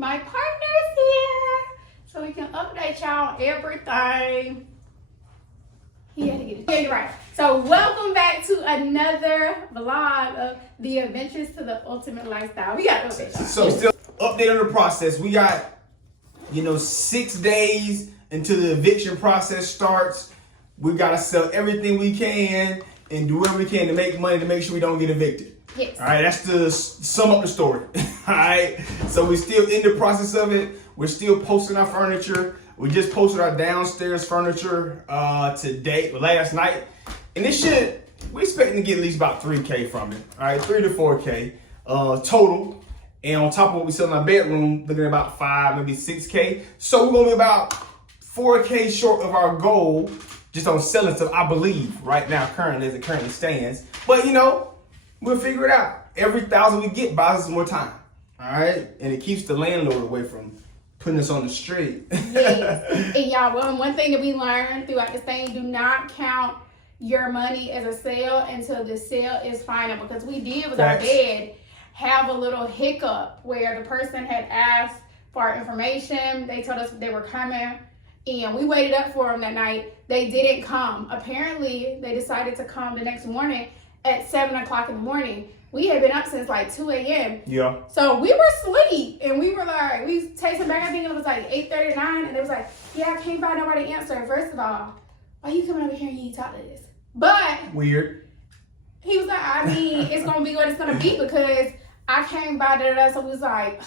My partner's here, so we can update y'all on everything. He had to get it right. So welcome back to another vlog of the adventures to the ultimate lifestyle. We got to update y'all. So still update on the process. We got, 6 days until the eviction process starts. We got to sell everything we can and do whatever we can to make money to make sure we don't get evicted. Yes. All right, that's to sum up the story. All right, so we're still in the process of it. We're still posting our furniture. We just posted our downstairs furniture last night. And we're expecting to get at least about 3K from it. All right, 3 to 4K total. And on top of what we sell in our bedroom, looking at about 5, maybe 6K. So we're gonna be about 4K short of our goal just on selling stuff, I believe, right now, currently, as it currently stands. But we'll figure it out. Every 1,000 we get buys us more time. All right? And it keeps the landlord away from putting us on the street. Yes. And y'all, one thing that we learned throughout this thing, do not count your money as a sale until the sale is final. Because we did with our bed have a little hiccup where the person had asked for our information. They told us they were coming. And we waited up for them that night. They didn't come. Apparently, they decided to come the next morning at 7 o'clock in the morning. We had been up since like 2 a.m. Yeah. So we were asleep, and we were like, we texted back, I think it was like 8:39, and it was like, yeah, I can't find nobody to answer. First of all, why you coming over here and you ain't talk to this? But weird. He was like, I mean, it's gonna be what it's gonna be because I came by da. So we was like,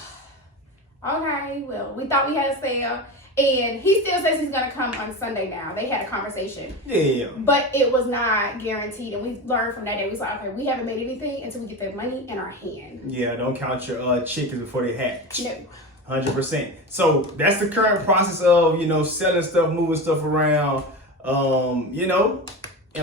okay, well, we thought we had a sale. And he still says he's going to come on Sunday now. They had a conversation. Yeah. But it was not guaranteed. And we learned from that day. We was like, okay, we haven't made anything until we get the money in our hand. Yeah, don't count your chickens before they hatch. No. 100%. So that's the current process of, selling stuff, moving stuff around, And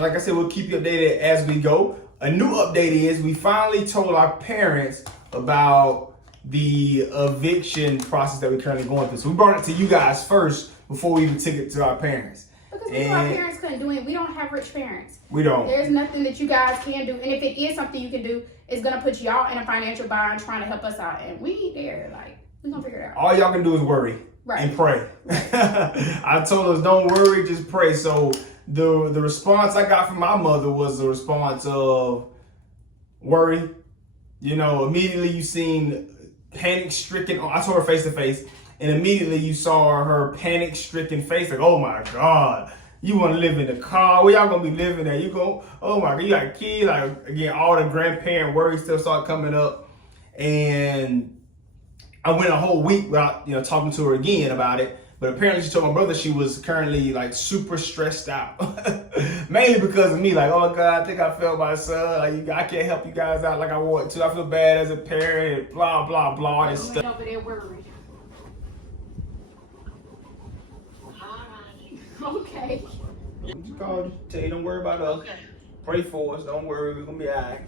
like I said, we'll keep you updated as we go. A new update is we finally told our parents about the eviction process that we're currently going through. So we brought it to you guys first before we even took it to our parents. Because we knew our parents couldn't do it. We don't have rich parents. We don't. There's nothing that you guys can do. And if it is something you can do, it's going to put y'all in a financial bind trying to help us out. And we ain't there. Like, we're going to figure it out. All y'all can do is worry and pray. I told us, don't worry, just pray. So the response I got from my mother was the response of worry. Immediately you seen panic-stricken. I saw her face to face, and immediately you saw her panic-stricken face, like, oh my God, you want to live in the car? Where y'all gonna be living at? You go, oh my God, you got a kid? Like, again, all the grandparent worry stuff started coming up, and I went a whole week without, talking to her again about it. But apparently she told my brother she was currently like super stressed out. Mainly because of me, like, oh God, I think I failed my son. Like, I can't help you guys out like I want to. I feel bad as a parent, and blah, blah, blah, all this stuff. Over there worried. Okay. You called, tell you don't worry about us. Okay. Pray for us, don't worry, we're gonna be all right.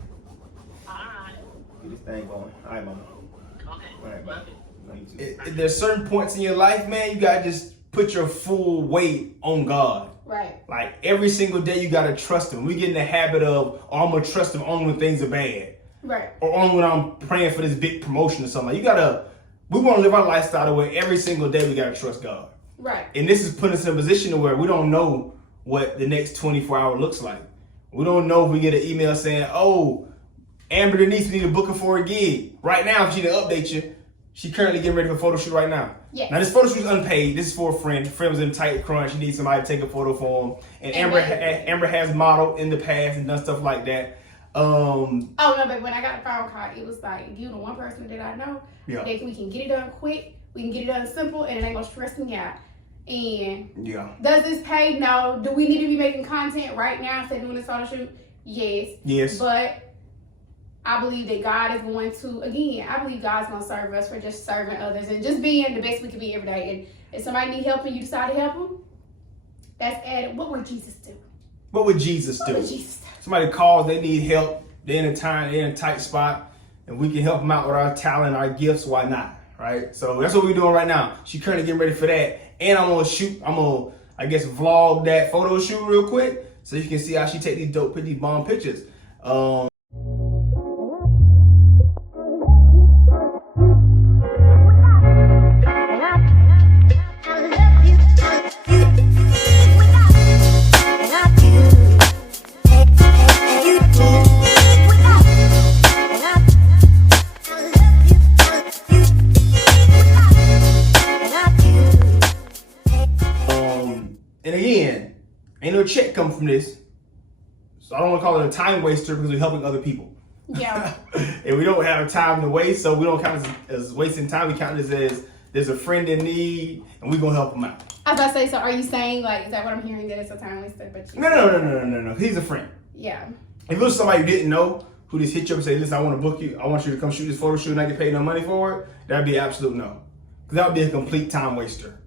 All right. Get this thing going. All right, mama. Okay. All right, bye. Love you. There's certain points in your life, man, you gotta just put your full weight on God. Right. Like every single day you gotta trust him. We get in the habit of, oh, I'm gonna trust him only when things are bad. Right. Or only when I'm praying for this big promotion or something. We wanna live our lifestyle the way every single day we gotta trust God. Right. And this is putting us in a position where we don't know what the next 24 hour looks like. We don't know if we get an email saying, oh, Amber Denise, we need to book her for a gig. Right now, if she didn't update you, she currently getting ready for a photo shoot right now. Yes. Now this photo shoot is unpaid. This is for a friend. The friend was in tight crunch. She needs somebody to take a photo for him. And Amber has modeled in the past and done stuff like that. Oh no, but when I got the phone call, it was like, you the one person that I know that we can get it done quick, we can get it done simple, and it ain't gonna stress me out. And does this pay? No. Do we need to be making content right now instead of doing this photo shoot? Yes. Yes. But I believe that God is going to, again, I believe God's going to serve us for just serving others and just being the best we can be every day. And if somebody need help and you decide to help them, that's added. What would Jesus do? What would Jesus do? What would Jesus do? Somebody calls, they need help, they're in a tight spot, and we can help them out with our talent, our gifts, why not, right? So that's what we're doing right now. She currently getting ready for that. And I'm going to vlog that photo shoot real quick so you can see how she take these bomb pictures. no check come from this. So I don't want to call it a time waster because we're helping other people. Yeah. And we don't have time to waste, so we don't count it as wasting time. We count it as there's a friend in need, and we're going to help them out. I was about to say, so are you saying, like, is that what I'm hearing, that it's a time waster? But No. He's a friend. Yeah. If it was somebody you didn't know who just hit you up and say, listen, I want to book you. I want you to come shoot this photo shoot and I get paid no money for it. That'd be absolute no. Because that would be a complete time waster.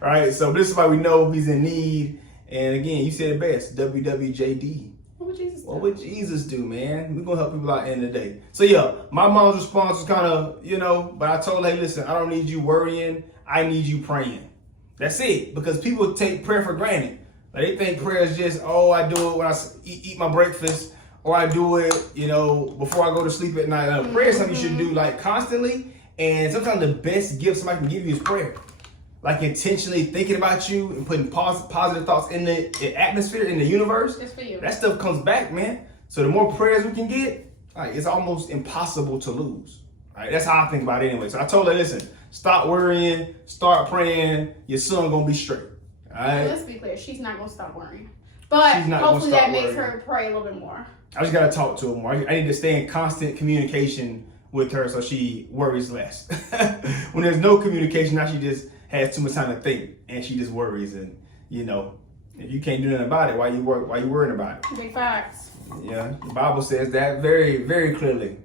Right? So this is why we know he's in need. And again, you said it best, WWJD. What would Jesus do? What would Jesus do, man? We're going to help people out at the end of the day. So yeah, my mom's response was kind of, but I told her, hey, listen, I don't need you worrying. I need you praying. That's it. Because people take prayer for granted. Like, they think prayer is just, I do it when I eat my breakfast, or I do it, before I go to sleep at night. Prayer is something you should do like constantly. And sometimes the best gift somebody can give you is prayer. Like intentionally thinking about you and putting positive thoughts in the atmosphere, in the universe. It's for you. That stuff comes back, man. So the more prayers we can get, it's almost impossible to lose. Right? That's how I think about it anyway. So I told her, listen, stop worrying, start praying. Your son gonna be straight. All right? Well, let's be clear, she's not gonna stop worrying. But hopefully that makes her pray a little bit more. I just gotta talk to her more. I need to stay in constant communication with her so she worries less. When there's no communication, now she just has too much time to think and she just worries. And if you can't do nothing about it, why you worrying about it? Big facts. Yeah, the Bible says that very, very clearly.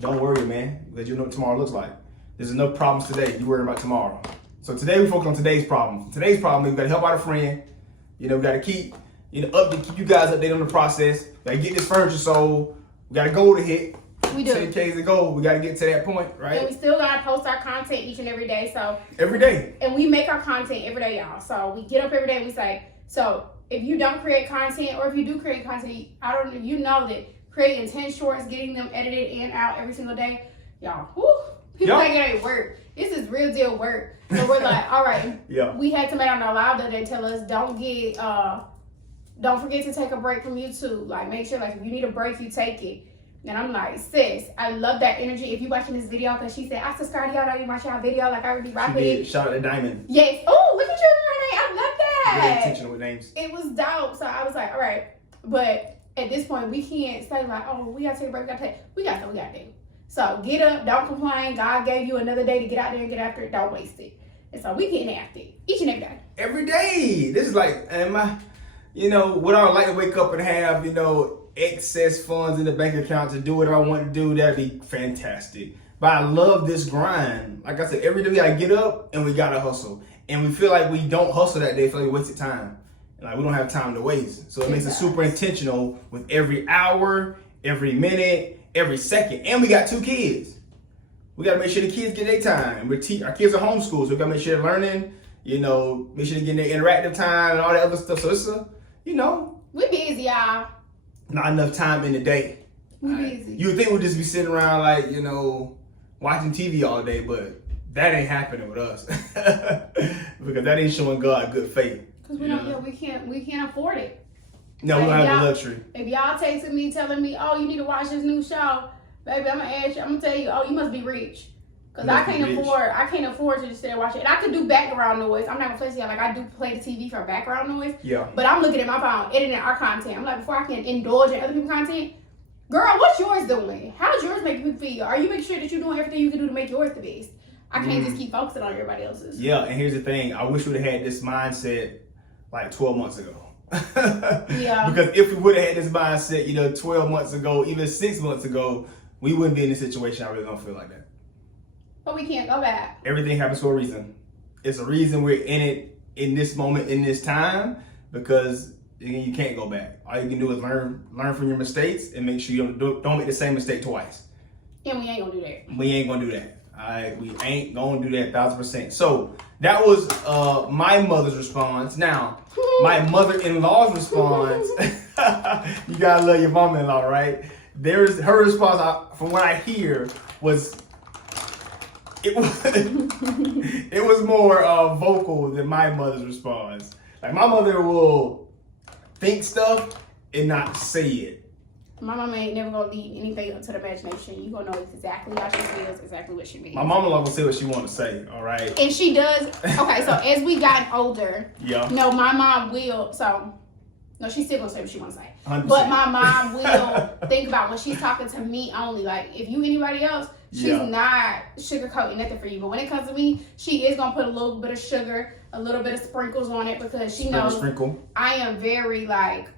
Don't worry, man, because you know what tomorrow looks like. There's enough problems today. You worry about tomorrow. So today we focus on today's problem. Today's problem is we got to help out a friend. We got to keep keep you guys updated on the process. We got to get this furniture sold. We got a goal to hit. We do. 10K's to go. We got to get to that point, right? And we still got to post our content each and every day. So every day. And we make our content every day, y'all. So we get up every day and we say, so if you don't create content, or if you do create content, I don't know, you know that creating 10 shorts, getting them edited and out every single day, y'all, people think it ain't work. This is real deal work. So we're like, all right. Yeah. We had somebody on our live the other day tell us, don't forget to take a break from YouTube. Like, make sure, like, if you need a break, you take it. And I'm like, sis, I love that energy. If you watching this video, because she said, I subscribe to y'all, I didn't watch y'all video, like I already rock with it. Shout out to Diamond. Yes. Oh, look at you, Renee. I love that. Really intentional with names. It was dope. So I was like, all right. But at this point, we can't say like, we got to take a break, we got to do. So get up, don't complain. God gave you another day to get out there and get after it. Don't waste it. And so we getting after it each and every day. Every day. This is like, would I like to wake up and have, excess funds in the bank account to do whatever I want to do? That'd be fantastic. But I love this grind. Like I said, every day we gotta get up and we gotta hustle. And we feel like we don't hustle that day, feel like we wasted time. Like we don't have time to waste. So it makes it super intentional with every hour, every minute, every second. And we got 2 kids. We gotta make sure the kids get their time. Our kids are homeschooled, so we gotta make sure they're learning, make sure they get their interactive time and all that other stuff. So it's we busy, y'all. Not enough time in the day. We busy. You would think we'd just be sitting around like, watching TV all day, but that ain't happening with us. Because that ain't showing God good faith. Because we can't afford it. No, we don't have the luxury. If y'all texting me telling me, you need to watch this new show, baby, I'm gonna tell you, you must be rich. Because I can't afford to just sit there and watch it. And I could do background noise. I'm not gonna play y'all, like I do play the TV for background noise. Yeah. But I'm looking at my phone, editing our content. I'm like, before I can indulge in other people's content, girl, what's yours doing? How's yours making people feel? Are you making sure that you're doing everything you can do to make yours the best? I can't just keep focusing on everybody else's. Yeah, and here's the thing. I wish we'd have had this mindset like 12 months ago. Yeah. Because if we would have had this mindset, 12 months ago, even 6 months ago, we wouldn't be in this situation. I really don't feel like that. But we can't go back. Everything happens for a reason. It's a reason we're in it in this moment, in this time, because you can't go back. All you can do is learn from your mistakes and make sure you don't make the same mistake twice. And we ain't gonna do that. We ain't gonna do that. All right, we ain't gonna do that 1,000%. So that was my mother's response. Now, my mother-in-law's response. You gotta love your mom-in-law, right? Her response, from what I hear, was. It was more vocal than my mother's response. Like my mother will think stuff and not say it. My mama ain't never gonna leave anything up to the imagination. You gonna know exactly how she feels, exactly what she means. My mama gonna say what she want to say, all right? And she does. Okay, so as we gotten older, yeah. No, my mom will. So, no, she's still gonna say what she want to say. 100%. But my mom will think about when she's talking to me only. Like, if you anybody else, she's not sugarcoating nothing for you. But when it comes to me, she is gonna put a little bit of sugar, a little bit of sprinkles on it because she knows I am very like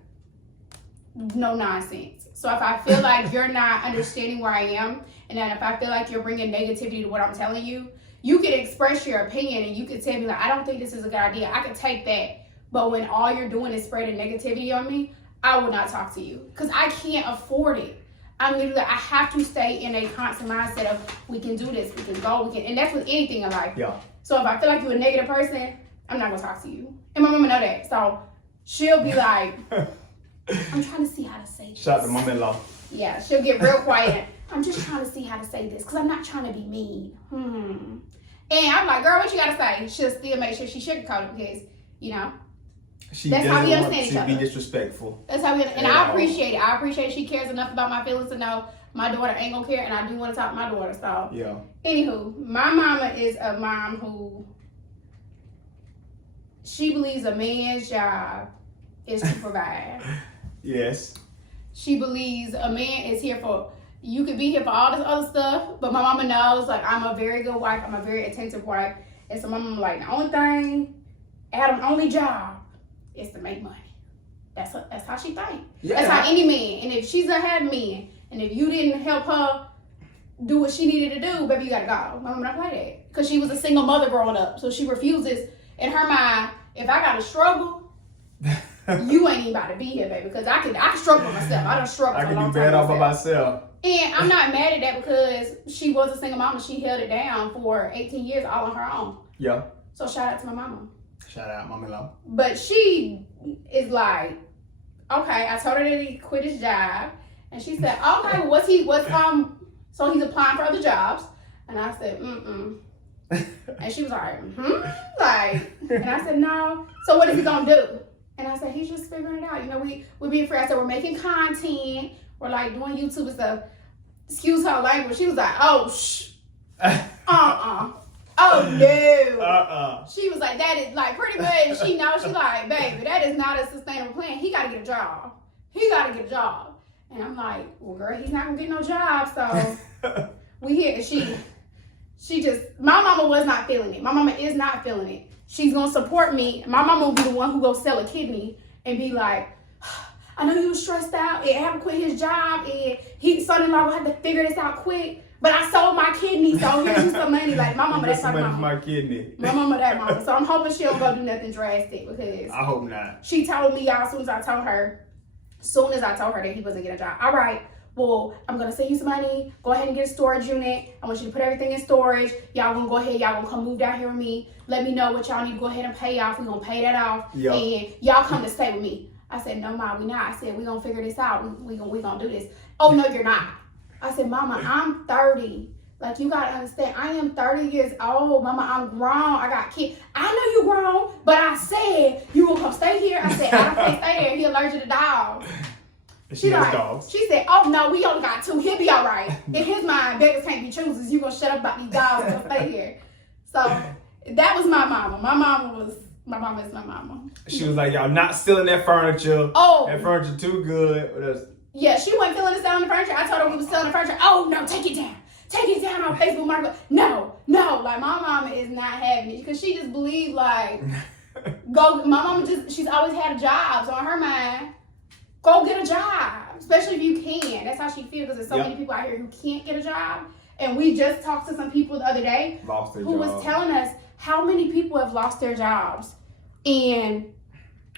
no nonsense. So if I feel like you're not understanding where I am, and then if I feel like you're bringing negativity to what I'm telling you, you can express your opinion and you can tell me like, I don't think this is a good idea. I can take that. But when all you're doing is spreading negativity on me, I will not talk to you because I can't afford it. I'm literally, I have to stay in a constant mindset of we can do this, we can go, we can, and that's with anything in life. Yeah. So if I feel like you're a negative person, I'm not gonna talk to you. And my mama know that. So she'll be like, I'm trying to see how to say this. Shout out to mama-in-law. Yeah, she'll get real quiet. I'm just trying to see how to say this because I'm not trying to be mean. And I'm like, girl, what you gotta say? She'll still make sure she sugarcoat it because, you know, that's how we understand each other. Be disrespectful. That's how we, and I appreciate it. I appreciate she cares enough about my feelings to know my daughter ain't gonna care, and I do want to talk to my daughter. So yeah. Anywho, my mama is a mom who she believes a man's job is to provide. Yes. She believes a man is here for, you could be here for all this other stuff, but my mama knows like I'm a very good wife. I'm a very attentive wife, and so my mama like the only thing, Adam's only job is to make money. That's how she think. Yeah. That's how any man. And if she's a had man, and if you didn't help her do what she needed to do, baby, you gotta go. My mama don't play that because she was a single mother growing up, so she refuses. In her mind, if I gotta struggle, you ain't even about to be here, baby, because I can struggle with myself. I don't struggle. I can do bad off by myself. And I'm not mad at that because she was a single mama. She held it down for 18 years all on her own. Yeah. So shout out to my mama. Shout out, mama-in-law. But she is like, okay, I told her that he quit his job, and she said, okay, so he's applying for other jobs, and I said, and she was like, and I said, no. So what is he gonna do? And I said, he's just figuring it out. You know, we being free. I said, we're making content. We're like doing YouTube and stuff. Excuse her language. She was like, oh, oh, no. She was like, that is like pretty much. She knows, she like, baby, that is not a sustainable plan. He got to get a job. And I'm like, well, girl, he's not going to get no job. So we here. And she just, my mama was not feeling it. My mama is not feeling it. She's going to support me. My mama will be the one who go sell a kidney and be like, I know you was stressed out and have to quit his job and son-in-law will have to figure this out quick. But I sold my kidney, so here's you some money. Like my mama, that's my mama. My kidney. My mama, that mama. So I'm hoping she don't go do nothing drastic because I hope not. She told me, y'all, as soon as I told her that he wasn't getting a job. All right, well, I'm gonna send you some money. Go ahead and get a storage unit. I want you to put everything in storage. Y'all gonna go ahead. Y'all gonna come move down here with me. Let me know what y'all need to go ahead and pay off. We're gonna pay that off. Yep. And y'all come to stay with me. I said, no, Ma, we not. I said, we gonna figure this out. We gonna do this. Oh, no, you're not. I said, Mama, I'm 30. Like, you gotta understand, I am 30 years old. Mama, I'm grown. I got kids. I know you grown, but I said, you gonna come stay here? I said, I can't stay there. He allergic to dogs. She like, dogs. She said, oh, no, we only got 2. He'll be all right. In his mind, beggars can't be choosers. You gonna shut up about these dogs and stay here. So, that was my mama. My mama is my mama. She was like, y'all not stealing that furniture. Oh. That furniture too good. Yeah, she wasn't feeling the selling the furniture. I told her we was selling the furniture. Oh, no, take it down. Take it down on Facebook Market. No. Like, my mama is not having it because she just believed, like, my mama she's always had a job. So, in her mind, go get a job, especially if you can. That's how she feels because there's so many people out here who can't get a job. And we just talked to some people the other day who was telling us how many people have lost their jobs. And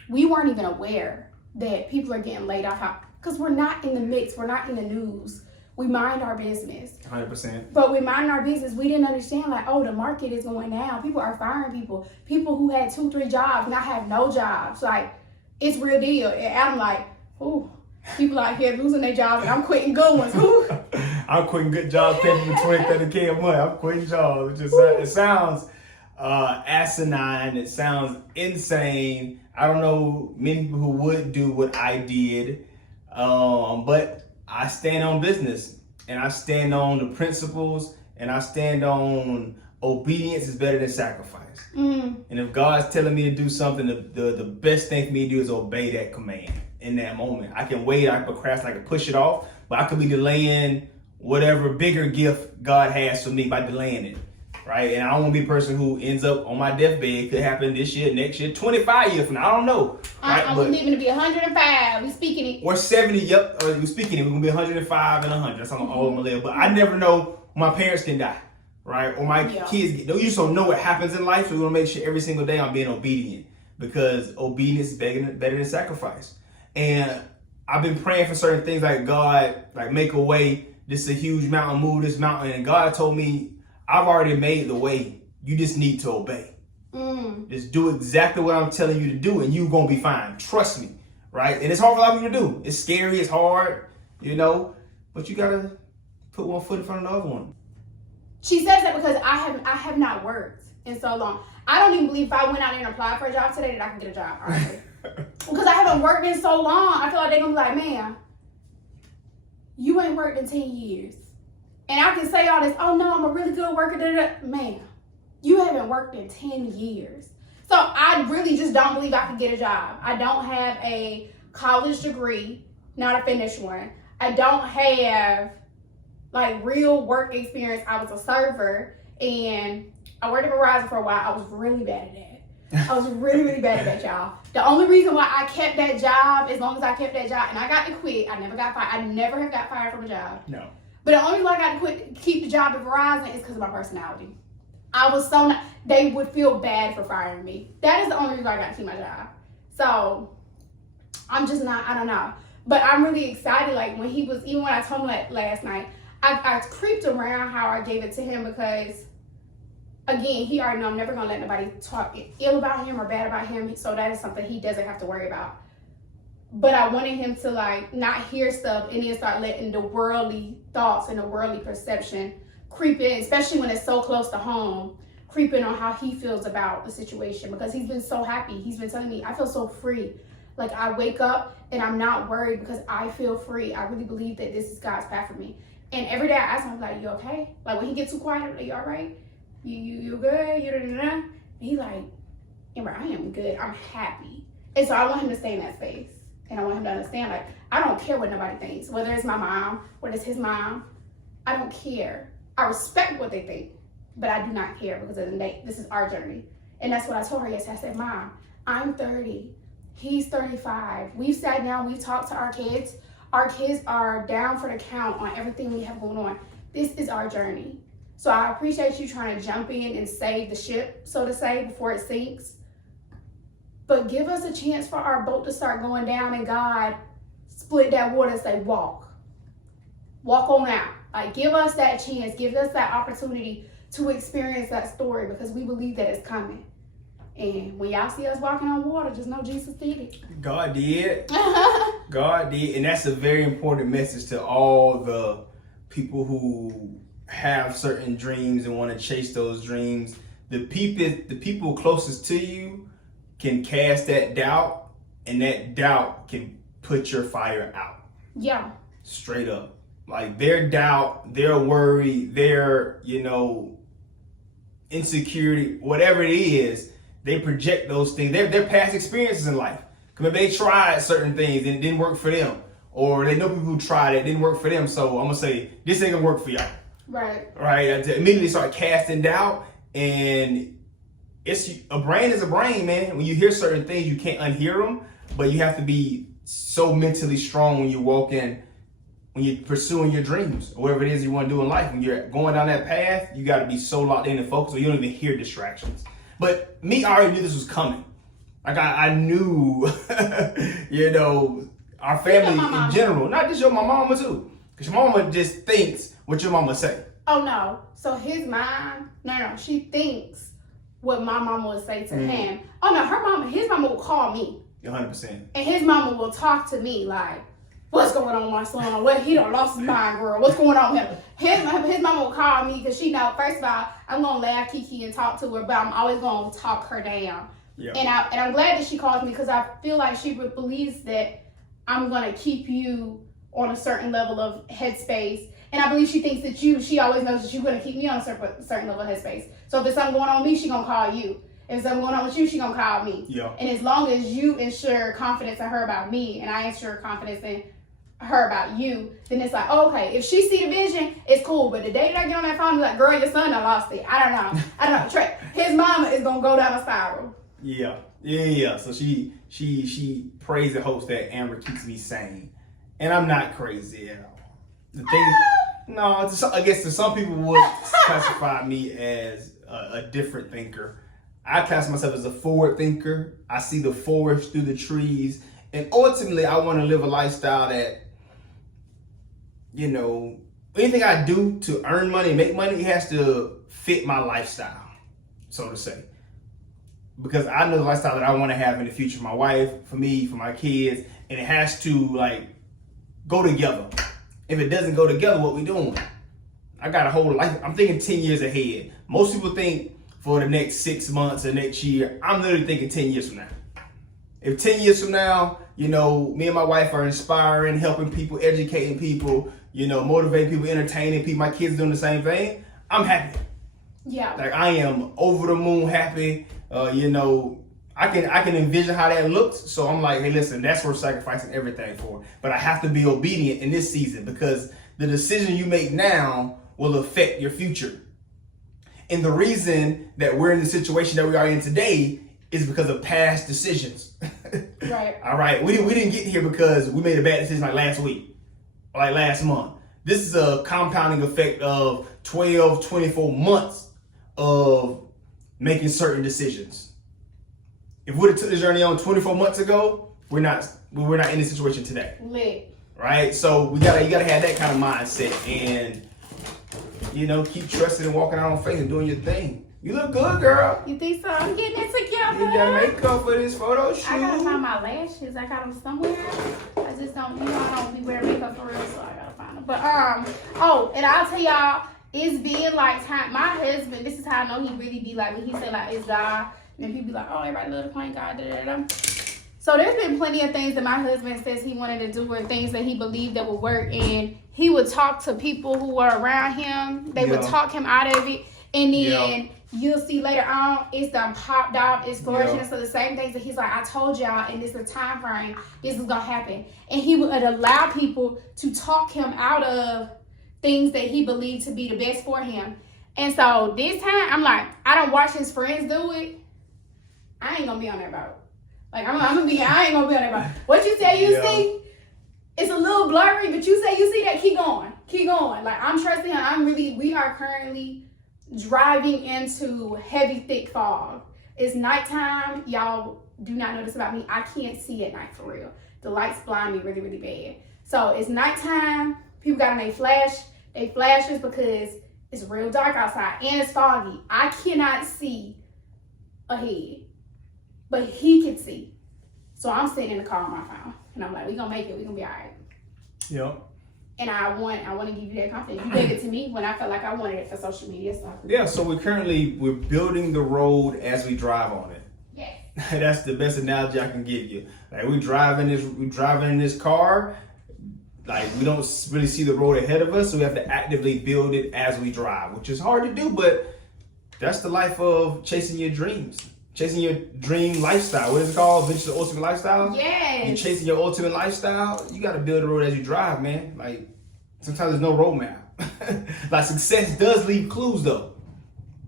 we weren't even aware that people are getting laid off because we're not in the mix. We're not in the news. We mind our business. 100%. But we mind our business. We didn't understand, like, oh, the market is going down. People are firing people. People who had 2-3 jobs now have no jobs. Like, it's real deal. And I'm like, ooh, people out here losing their jobs and I'm quitting good ones. Ooh. I'm quitting good jobs paying me 20, 30K a month. I'm quitting jobs. It sounds asinine. It sounds insane. I don't know many people who would do what I did. But I stand on business, and I stand on the principles, and I stand on obedience is better than sacrifice. Mm-hmm. And if God's telling me to do something, the best thing for me to do is obey that command in that moment. I can wait, I can procrastinate, I can push it off, but I could be delaying whatever bigger gift God has for me by delaying it, right? And I don't want to be a person who ends up on my deathbed. It could happen this year, next year, 25 years from now. I don't know. Right? I'm leaving to be 105. We speaking it. Or 70. Yep. Or we speaking it. We're gonna be 105 and 100. That's how all I'm gonna live. But I never know when my parents can die, right? Or my kids get. You just don't know what happens in life. So we're gonna make sure every single day I'm being obedient, because obedience is better than sacrifice. And I've been praying for certain things, like God, like make a way. This is a huge mountain, move this mountain. And God told me, I've already made the way. You just need to obey. Just do exactly what I'm telling you to do, and you're going to be fine. Trust me, right? And it's hard for a lot of people to do. It's scary, it's hard, you know, but you got to put one foot in front of the other one. She says that because I have not worked in so long. I don't even believe if I went out there and applied for a job today that I can get a job, honestly. Because I haven't worked in so long. I feel like they're going to be like, man, you ain't worked in 10 years. And I can say all this, oh no, I'm a really good worker. Man, you haven't worked in 10 years. So I really just don't believe I can get a job. I don't have a college degree, not a finished one. I don't have like real work experience. I was a server and I worked at Verizon for a while. I was really bad at that. I was really bad at that, y'all. The only reason why I kept that job, as long as I kept that job, and I got to quit, I never got fired. I never have got fired from a job. No. But the only reason I got to keep the job at Verizon is because of my personality. I was so not, they would feel bad for firing me. That is the only reason I got to keep my job. So I'm just not, I don't know. But I'm really excited. Like when he was, even when I told him that last night, I creeped around how I gave it to him because, again, he already know I'm never going to let nobody talk ill about him or bad about him. So that is something he doesn't have to worry about. But I wanted him to like not hear stuff and then start letting the worldly thoughts and the worldly perception creep in, especially when it's so close to home, creep in on how he feels about the situation, because he's been so happy. He's been telling me, I feel so free. Like I wake up and I'm not worried because I feel free. I really believe that this is God's path for me. And every day I ask him, I'm like, you okay? Like when he gets too quiet, I'm like, you all right? You good? You da-da-da-da? And he's like, Amber, I am good. I'm happy. And so I want him to stay in that space. And I want him to understand, like, I don't care what nobody thinks. Whether it's my mom, whether it's his mom, I don't care. I respect what they think, but I do not care because of the day. This is our journey. And that's what I told her yesterday. I said, Mom, I'm 30. He's 35. We've sat down, we've talked to our kids. Our kids are down for the count on everything we have going on. This is our journey. So I appreciate you trying to jump in and save the ship, so to say, before it sinks. But give us a chance for our boat to start going down and God split that water and say, walk. Walk on out. Like, give us that chance. Give us that opportunity to experience that story because we believe that it's coming. And when y'all see us walking on water, just know Jesus did it. God did. God did. And that's a very important message to all the people who have certain dreams and want to chase those dreams. The people closest to you can cast that doubt, and that doubt can put your fire out. Yeah. Straight up. Like their doubt, their worry, their, insecurity, whatever it is, they project those things. Their past experiences in life. Because they tried certain things and it didn't work for them. Or they know people who tried it, didn't work for them. So I'm going to say, this ain't going to work for y'all. Right. Right. I immediately start casting doubt, and a brain is a brain, man. When you hear certain things, you can't unhear them, but you have to be so mentally strong when when you're pursuing your dreams, or whatever it is you want to do in life. When you're going down that path, you got to be so locked in and focused, so you don't even hear distractions. But me, I already knew this was coming. Like I knew, our family in general, not just my mama too, because your mama just thinks what your mama say. Oh no! So his mom, she thinks what my mama would say to him. Oh no, his mama will call me. 100%. And his mama will talk to me like, what's going on with my son? What, he done lost his mind, girl. What's going on with him? His mama will call me because she know, first of all, I'm going to laugh Kiki and talk to her, but I'm always going to talk her down. Yep. And I'm glad that she calls me because I feel like she believes that I'm going to keep you on a certain level of headspace. And I believe she thinks that she always knows that you're going to keep me on a certain level of headspace. So if there's something going on with me, she going to call you. If something going on with you, she going to call me. Yeah. And as long as you ensure confidence in her about me, and I ensure confidence in her about you, then it's like, oh, okay, if she see the vision, it's cool. But the day that I get on that phone, be like, girl, your son done lost it. I don't know. Trey, his mama is going to go down a spiral. Yeah. So she prays and hopes that Amber keeps me sane. And I'm not crazy at all. The thing, no, I guess to some people would classify me as a different thinker. I class myself as a forward thinker. I see the forest through the trees. And ultimately, I want to live a lifestyle that, you know, anything I do to earn money, make money, it has to fit my lifestyle, so to say. Because I know the lifestyle that I want to have in the future for my wife, for me, for my kids, and it has to, like, go together. If it doesn't go together, what we doing? I got a whole life. I'm thinking 10 years ahead. Most people think for the next 6 months or next year. I'm literally thinking 10 years from now. If 10 years from now, you know, me and my wife are inspiring, helping people, educating people, you know, motivating people, entertaining people, my kids doing the same thing, I'm happy. Yeah. Like, I am over the moon happy. You know, I can envision how that looks. So I'm like, hey, listen, that's worth sacrificing everything for. But I have to be obedient in this season because the decision you make now will affect your future. And the reason that we're in the situation that we are in today is because of past decisions. Right. All right. We didn't get here because we made a bad decision like last week or like last month. This is a compounding effect of 12, 24 months of making certain decisions. If we would have took the journey on 24 months ago, we're not in this situation today. Lit. Right? So you gotta have that kind of mindset and, you know, keep trusting and walking out on faith and doing your thing. You look good, girl. You think so? I'm getting it together. You got makeup for this photo shoot. I gotta find my lashes. I got them somewhere. I just don't, I don't be wearing makeup for real, so I gotta find them. But oh, and I'll tell y'all, it's been like time. My husband, this is how I know he really be like when he say like it's God, and people be like, oh, everybody love to claim God. So there's been plenty of things that my husband says he wanted to do, or things that he believed that would work, and he would talk to people who were around him. They would talk him out of it, and then you'll see later on, it's done popped off, it's flourishing. So the same things that he's like, I told y'all, and this is the time frame, this is gonna happen. And he would allow people to talk him out of things that he believed to be the best for him. And so this time, I'm like, I don't watch his friends do it. I ain't gonna be on that boat. Like, I ain't gonna be on that boat. What you say you see, it's a little blurry, but you say you see that, keep going. Like, I'm trusting him. We are currently driving into heavy, thick fog. It's nighttime. Y'all do not know this about me. I can't see at night for real. The lights blind me really, really bad. So it's nighttime. People got on their flashes because it's real dark outside and it's foggy. I cannot see ahead, but he can see. So I'm sitting in the car on my phone and I'm like, we gonna make it. We gonna be all right. Yep. And I want to give you that confidence. You gave it to me when I felt like I wanted it for social media. So we're building the road as we drive on it. Yes. That's the best analogy I can give you. Like we're driving in this car. Like we don't really see the road ahead of us, so we have to actively build it as we drive, which is hard to do, but that's the life of chasing your dreams. Chasing your dream lifestyle. What is it called? Venture the ultimate lifestyle? Yes. You're chasing your ultimate lifestyle. You got to build the road as you drive, man. Like, sometimes there's no roadmap. Like, success does leave clues, though.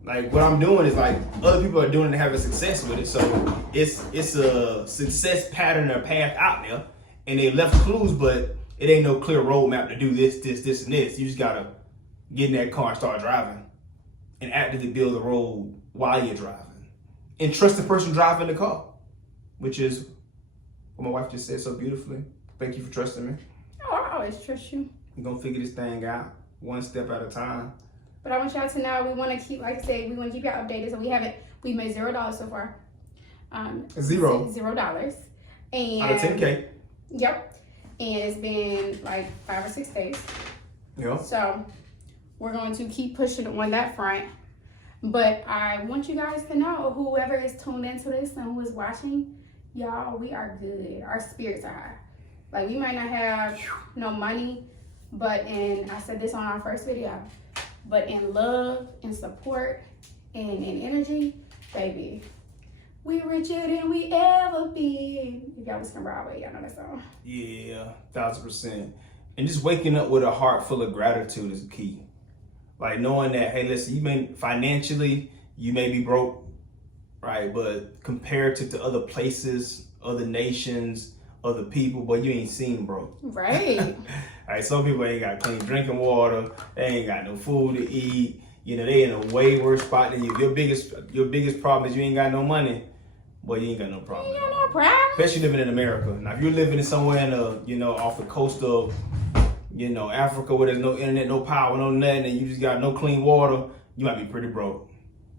Like, what I'm doing is, like, other people are doing it and having success with it. So, it's a success pattern or path out there. And they left clues, but it ain't no clear roadmap to do this, and this. You just got to get in that car and start driving. And actively build the road while you're driving. And trust the person driving the car, which is what my wife just said so beautifully. Thank you for trusting me. Oh, I always trust you. We're going to figure this thing out one step at a time. But I want y'all to know, we want to keep, like I said, we want to keep y'all updated. So we've made $0 so far. Zero. $0. And out of 10K. Yep. And it's been like 5 or 6 days. Yep. So we're going to keep pushing on that front. But I want you guys to know, whoever is tuned into this and who is watching, y'all, we are good. Our spirits are high. Like, we might not have no money, but I said this on our first video, but in love and support and in energy, baby, we richer than we ever been. If y'all was from Broadway, y'all know that song. Yeah, 1,000%. And just waking up with a heart full of gratitude is key. Like, knowing that, hey, listen, you may financially, you may be broke, right? But compared to other places, other nations, other people, but you ain't seen broke. Right. All right, some people ain't got clean drinking water. They ain't got no food to eat. You know, they in a way worse spot than you. Your biggest problem is you ain't got no money. Boy, you ain't got no problem. You ain't got no problem. Especially living in America. Now, if you're living in somewhere in off the coast of, Africa where there's no internet, no power, no nothing, and you just got no clean water, you might be pretty broke,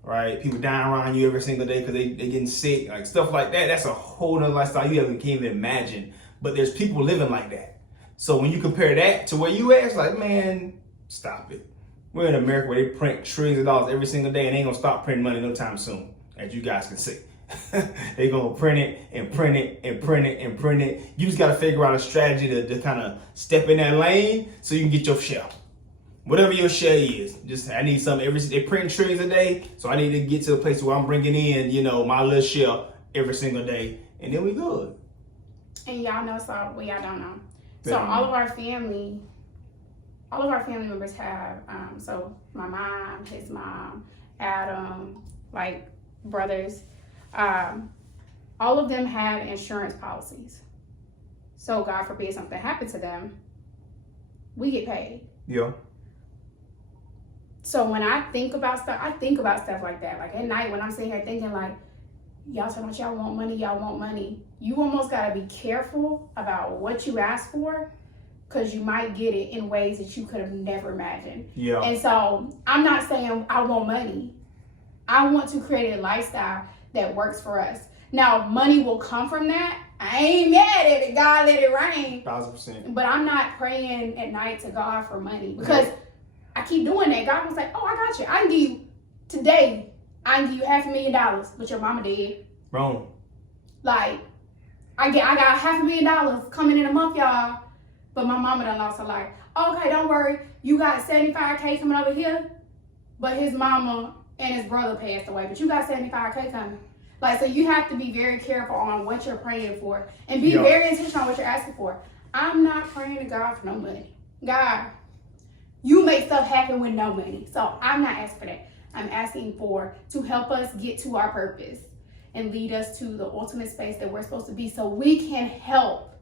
right? People dying around you every single day because they getting sick, like stuff like that. That's a whole nother lifestyle you can't even imagine. But there's people living like that. So when you compare that to where you at, it's like, man, stop it. We're in America where they print trillions of dollars every single day and they ain't gonna stop printing money no time soon, as you guys can see. They gonna print it and print it and print it and print it. You just gotta figure out a strategy to kind of step in that lane so you can get your share. Whatever your share is, I need something they print trillions a day, so I need to get to a place where I'm bringing in, my little share every single day, and then we good. And y'all know, y'all don't know. So all of our family members have, so my mom, his mom, Adam, like brothers, all of them have insurance policies. So God forbid something happened to them, we get paid. Yeah. So when I think about stuff like that. Like at night when I'm sitting here thinking like, y'all talking about y'all want money. You almost gotta be careful about what you ask for, because you might get it in ways that you could have never imagined. Yeah. And so I'm not saying I want money. I want to create a lifestyle that works for us. Now, money will come from that. I ain't mad at it. God let it rain. 1,000%. But I'm not praying at night to God for money, because I keep doing that. God was like, oh, I got you. I can give you today. I can give you $500,000, but your mama did. Wrong. Like, I got $500,000 coming in a month, y'all. But my mama done lost her life. Okay, don't worry. You got $75K coming over here, but his mama and his brother passed away. But you got $75K coming. Like, so you have to be very careful on what you're praying for and be very intentional on what you're asking for. I'm not praying to God for no money. God, you make stuff happen with no money. So I'm not asking for that. I'm asking to help us get to our purpose and lead us to the ultimate space that we're supposed to be, so we can help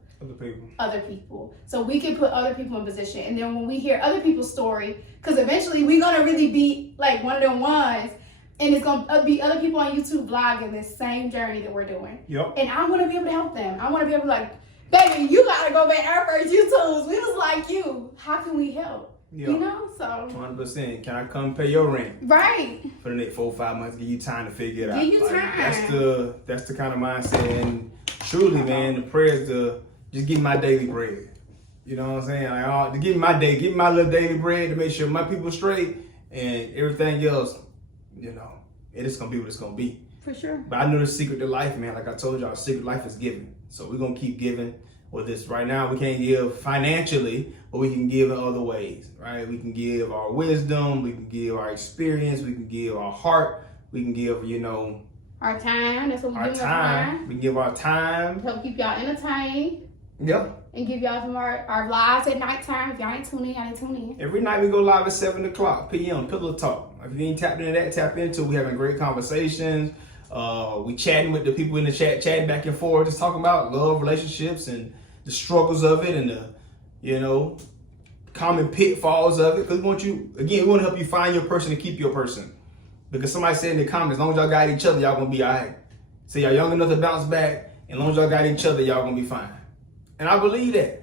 other people. So we can put other people in position. And then when we hear other people's story, because eventually we're going to really be like one of them ones, and it's going to be other people on YouTube vlogging this same journey that we're doing. Yep. And I want to be able to help them. I want to be able to like, baby, you got to go back to our first YouTubes. We was like you. How can we help? Yep. You know, so 100%. Can I come pay your rent? Right. For the next 4 or 5 months, give you time to figure it out. Give you time. That's the kind of mindset. And truly, man, the prayer is to just give me my daily bread. You know what I'm saying? Like, to give me my little daily bread to make sure my people are straight, and everything else, it is gonna be what it's gonna be. For sure. But I know the secret to life, man. Like I told y'all, the secret to life is giving. So we're gonna keep giving. With this right now, we can't give financially, but we can give in other ways, right? We can give our wisdom, we can give our experience, we can give our heart, we can give, our time. That's what we give. We can give our time. Help keep y'all entertained. Yep. And give y'all some our lives at nighttime. If y'all ain't tuning in, y'all ain't tuning in. Every night we go live at 7 o'clock p.m. Pillow Talk. If you ain't tapped into that, tap into it. We having great conversations. We chatting with the people in the chatting back and forth, just talking about love, relationships, and the struggles of it, and the, common pitfalls of it. Because we want to help you find your person and keep your person. Because somebody said in the comments, as long as y'all got each other, y'all gonna be all right. So y'all young enough to bounce back, and as long as y'all got each other, y'all gonna be fine. And I believe that.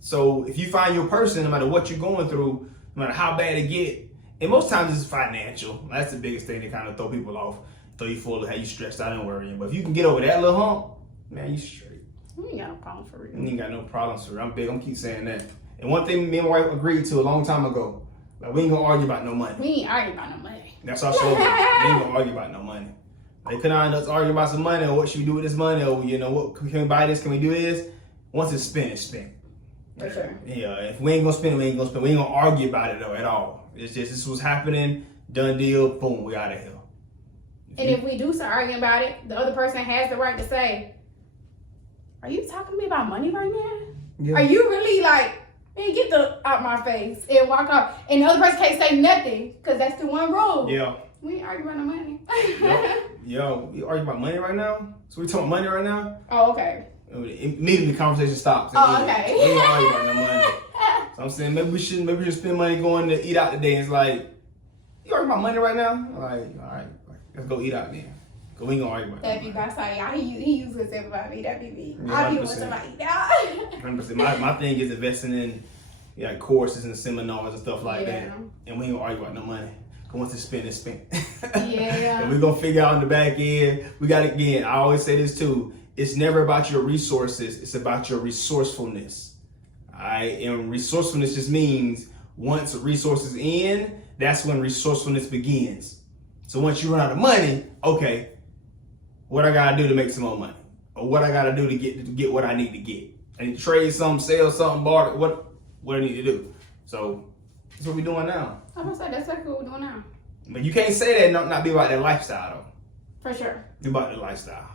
So if you find your person, no matter what you're going through, no matter how bad it get, and most times it's financial. That's the biggest thing that kind of throw people off, throw you full of how you stressed out and worrying. But if you can get over that little hump, man, you straight. You ain't got no problem for real. You ain't got no problems for real. I'm big. I'm keep saying that. And one thing me and my wife agreed to a long time ago, like we ain't gonna argue about no money. We ain't arguing about no money. That's our slogan. We ain't gonna argue about no money. They couldn't us arguing about some money or what should we do with this money or what can we buy this? Can we do this? Once it's spent, it's spent. For sure. Yeah, if we ain't gonna spend it, we ain't gonna spend it. We ain't gonna argue about it though at all. It's just this was happening, done deal, boom, we out of here. And if we do start arguing about it, the other person has the right to say, "Are you talking to me about money right now? Yeah. Are you really like, man, get the out my face," and walk off. And the other person can't say nothing because that's the one rule. Yeah. We ain't arguing about no money. Yo, we arguing about money right now? So we talking about money right now? Oh, okay. Immediately the conversation stops. Oh, okay. We ain't arguing about no money. So I'm saying maybe we should spend money going to eat out today. It's like, you arguing about money right now? Like, all right, let's go eat out then. Cause we ain't gonna argue about That'd be by side. Y'all, he used to say about me. That'd be me. Yeah, I be 100%. with somebody now. 100%. My thing is investing in courses and seminars and stuff like that. And we ain't gonna argue about no money. Cause once it's spent, it's spent. Yeah. And we're gonna figure out in the back end. We got it again. I always say this too. It's never about your resources. It's about your resourcefulness. All right. And resourcefulness just means once resources end, that's when resourcefulness begins. So once you run out of money, okay, what I gotta do to make some more money, or what I gotta do to get what I need to get. I need to trade something, sell something, barter. What I need to do. So that's what we're doing now. I'm gonna say that's exactly what we're doing now. But you can't say that and not be about that lifestyle though. For sure. Be about the lifestyle.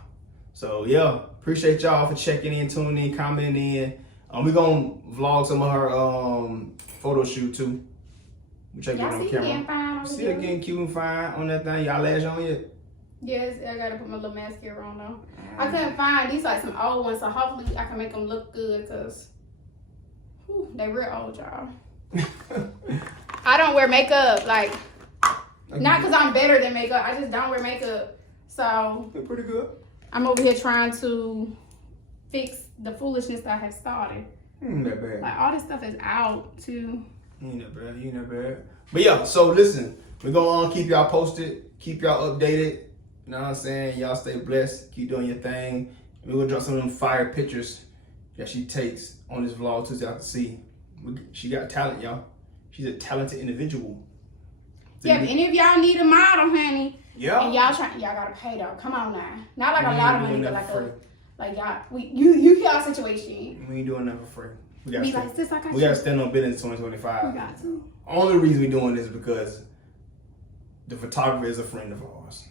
So yeah, appreciate y'all for checking in, tuning in, commenting in. We're gonna vlog some of her photo shoot too. We check it Y'all on see camera. getting fine over See there? her getting cute and fine on that thing. Y'all lash on yet? Yes, I gotta put my little mascara on though. I couldn't find these like some old ones, so hopefully I can make them look good because they real old, y'all. I don't wear makeup, like not because I'm better than makeup. I just don't wear makeup. So They're pretty good. I'm over here trying to fix the foolishness that I have started. Ain't that bad. Like all this stuff is out too. You ain't that bad. You ain't that bad. But yeah, so listen, we're gonna keep y'all posted, keep y'all updated. You know what I'm saying? Y'all stay blessed, keep doing your thing. We're gonna drop some of them fire pictures that she takes on this vlog too, so y'all can see. She got talent, y'all. She's a talented individual. Yeah, if any of y'all need a model, honey, Yeah. and y'all gotta pay though. Come on now, not like a lot of money, but like free. like y'all, you hear our situation. We ain't doing nothing for free. We Be like, sis, I got we you. gotta stand on business 2025. We got to. Only reason we doing this is because the photographer is a friend of ours,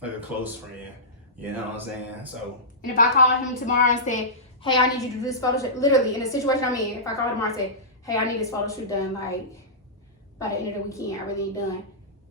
like a close friend. You know what I'm saying? So. And if I call him tomorrow and say, hey, I need you to do this photo shoot, literally in the situation I'm in, if I call tomorrow and say, hey, I need this photo shoot done like by the end of the weekend, I really need done.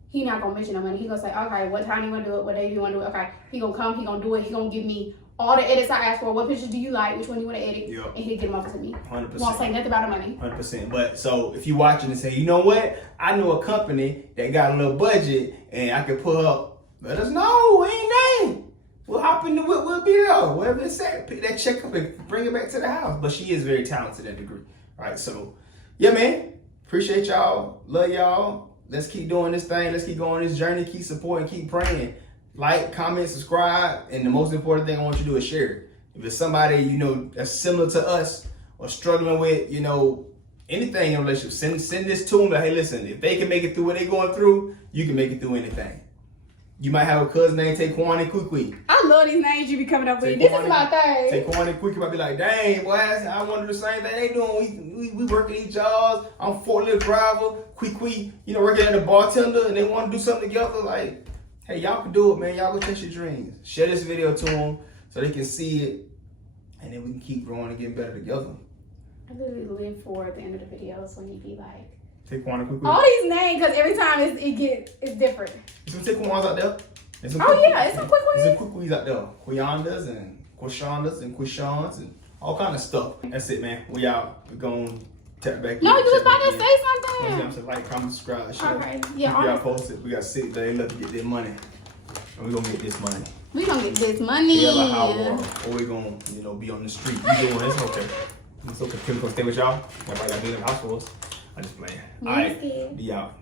He not gonna mention no money. He gonna say, okay, what time you wanna do it? What day do you wanna do it? Okay, he gonna come, he gonna do it. He gonna give me all the edits I asked for. What pictures do you like? Which one do you wanna edit? Yep. And he'll get them over to me. 100%. Won't say nothing about the money. 100%. But so if you watching and say, you know what? I know a company that got a little budget and I can put up. Let us know. We ain't name. We'll hop in the whip. We'll be there. Whatever it's at. Pick that check up and bring it back to the house. But she is very talented to that degree. All right. So yeah, man. Appreciate y'all. Love y'all. Let's keep doing this thing. Let's keep going this journey. Keep supporting. Keep praying. Like, comment, subscribe. And the most important thing I want you to do is share it. If it's somebody, you know, that's similar to us or struggling with, you know, anything in a relationship, send this to them. Like, hey, listen, if they can make it through what they're going through, you can make it through anything. You might have a cousin named Taquan and Quick. I love these names you be coming up with. This is my thing. Taquan and Quick might be like, dang, boy, I want to do the same thing they doing. We working each jobs. I'm forklift driver. Quick, you know, working at a bartender, and they want to do something together. Like, hey, y'all can do it, man. Y'all go chase your dreams. Share this video to them so they can see it, and then we can keep growing and getting better together. I literally live for the end of the videos when you be like, Taquan and Quick. all these names, because every time it's different. There's some Taquans out there. There's some It's some Quick. There's some Quickies out there. Quiondas and Quishondas and Quishons and all kind of stuff. That's it, man. We out. We're going to tap back in. No, you was about to in. say something. So like, comment, subscribe, share. Okay, Keep yeah. y'all posted. We got 6 days left to get this money. And we're going to get this money. We gonna get this money. Yeah, like how or we're going to, you know, be on the street. We doing this. Okay. It's okay. People gonna stay with y'all. Everybody got to be in the house for us. I just playing. All right. Be out.